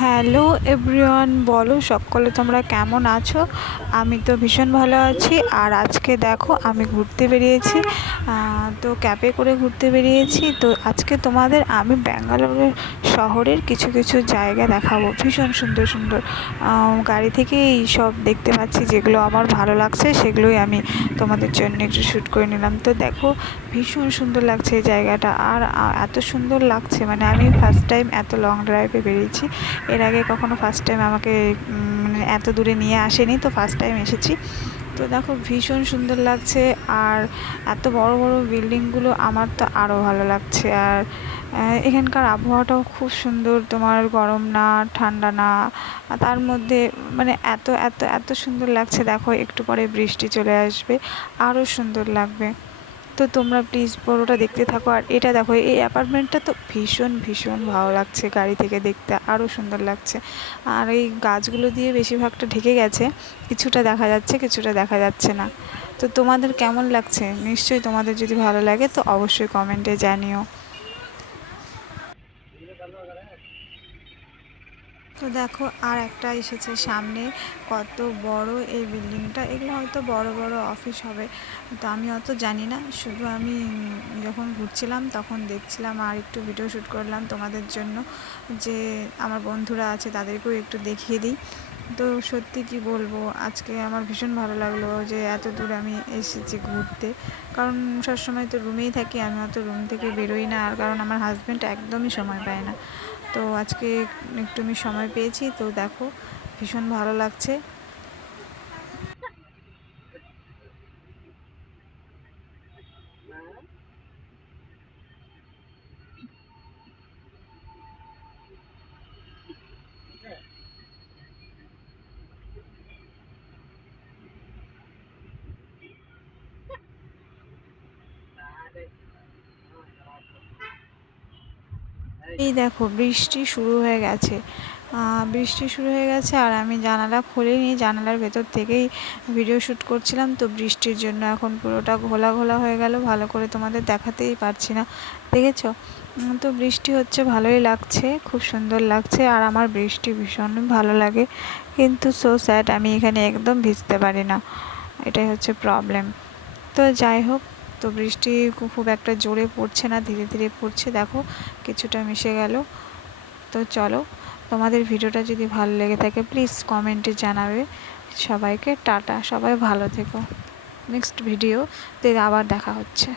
Hello everyone, বলো সকলে তোমরা কেমন আছো? আমি তো ভীষণ ভালো আছি। আর আজকে দেখো আমি ঘুরতে বেরিয়েছি, তো ক্যাবে করে ঘুরতে বেরিয়েছি। তো আজকে তোমাদের আমি ব্যাঙ্গালোরের শহরের কিছু কিছু জায়গা দেখাবো, ভীষণ সুন্দর সুন্দর। গাড়ি থেকে এই সব দেখতে পাচ্ছি, যেগুলো আমার ভালো লাগছে সেগুলোই আমি তোমাদের জন্য একটু শ্যুট করে নিলাম। তো দেখো ভীষণ সুন্দর লাগছে এই জায়গাটা, আর এত সুন্দর লাগছে, মানে আমি ফার্স্ট টাইম এত লং ড্রাইভে বেরিয়েছি। এর আগে কখনো ফার্স্ট টাইম আমাকে মানে এত দূরে নিয়ে আসেনি, তো ফার্স্ট টাইম এসেছি। তো দেখো ভীষণ সুন্দর লাগছে, আর এত বড় বড় বিল্ডিংগুলো আমার তো আরও ভালো লাগছে। আর এখানকার আবহাওয়াটাও খুব সুন্দর, তোমার গরম না ঠান্ডা না, তার মধ্যে মানে এত এত এত সুন্দর লাগছে। দেখো একটু পরে বৃষ্টি চলে আসবে, আরও সুন্দর লাগবে। তো তোমরা প্লিজ পুরোটা দেখতে থাকো। আর এটা দেখো, এই অ্যাপার্টমেন্টটা তো ভীষণ ভীষণ ভালো লাগছে, গাড়ি থেকে দেখতে আরও সুন্দর লাগছে। আর এই গাছগুলো দিয়ে বেশিরভাগটা ঢেকে গেছে, কিছুটা দেখা যাচ্ছে কিছুটা দেখা যাচ্ছে না। তো তোমাদের কেমন লাগছে? নিশ্চয়ই তোমাদের যদি ভালো লাগে তো অবশ্যই কমেন্টে জানিও। তো দেখো আর একটা এসেছে সামনে, কত বড় এই বিল্ডিংটা। এগুলো হয়তো বড় বড় অফিস হবে, তো আমি অত জানি না। শুধু আমি যখন ঘুরছিলাম তখন দেখছিলাম, আর একটু ভিডিও শ্যুট করলাম তোমাদের জন্য, যে আমার বন্ধুরা আছে তাদেরকেও একটু দেখিয়ে দিই। তো সত্যি কি বলবো, আজকে আমার ভীষণ ভালো লাগলো যে এত দূর আমি এসেছি ঘুরতে। কারণ সবসময় তো রুমেই থাকি, আমি অত রুম থেকে বেরোই না, আর কারণ আমার হাজব্যান্ড একদমই সময় পায় না। তো আজকে একটু আমি সময় পেয়েছি, তো দেখো ভীষণ ভালো লাগছে। এই দেখো বৃষ্টি শুরু হয়ে গেছে, বৃষ্টি শুরু হয়ে গেছে, আর আমি জানালা খুলিনি, জানালার ভেতর থেকেই ভিডিও শ্যুট করছিলাম। তো বৃষ্টির জন্য এখন পুরোটা ঘোলা ঘোলা হয়ে গেল, ভালো করে তোমাদের দেখাতেই পারছি না, দেখেছো? তো বৃষ্টি হচ্ছে, ভালোই লাগছে, খুব সুন্দর লাগছে, আর আমার বৃষ্টি ভীষণ ভালো লাগে। কিন্তু সো স্যাড, আমি এখানে একদম ভিজতে পারি না, এটাই হচ্ছে প্রবলেম। তো যাই হোক, তো বৃষ্টি খুব একটা জোরে পড়ছে না, ধীরে ধীরে পড়ছে, দেখো কিছুটা মিশে গেল। তো চলো, তোমাদের ভিডিওটা যদি ভালো লেগে থাকে প্লিজ কমেন্টে জানাবে। সবাইকে টাটা, সবাই ভালো থেকো। নেক্সট ভিডিওতে আবার দেখা হচ্ছে।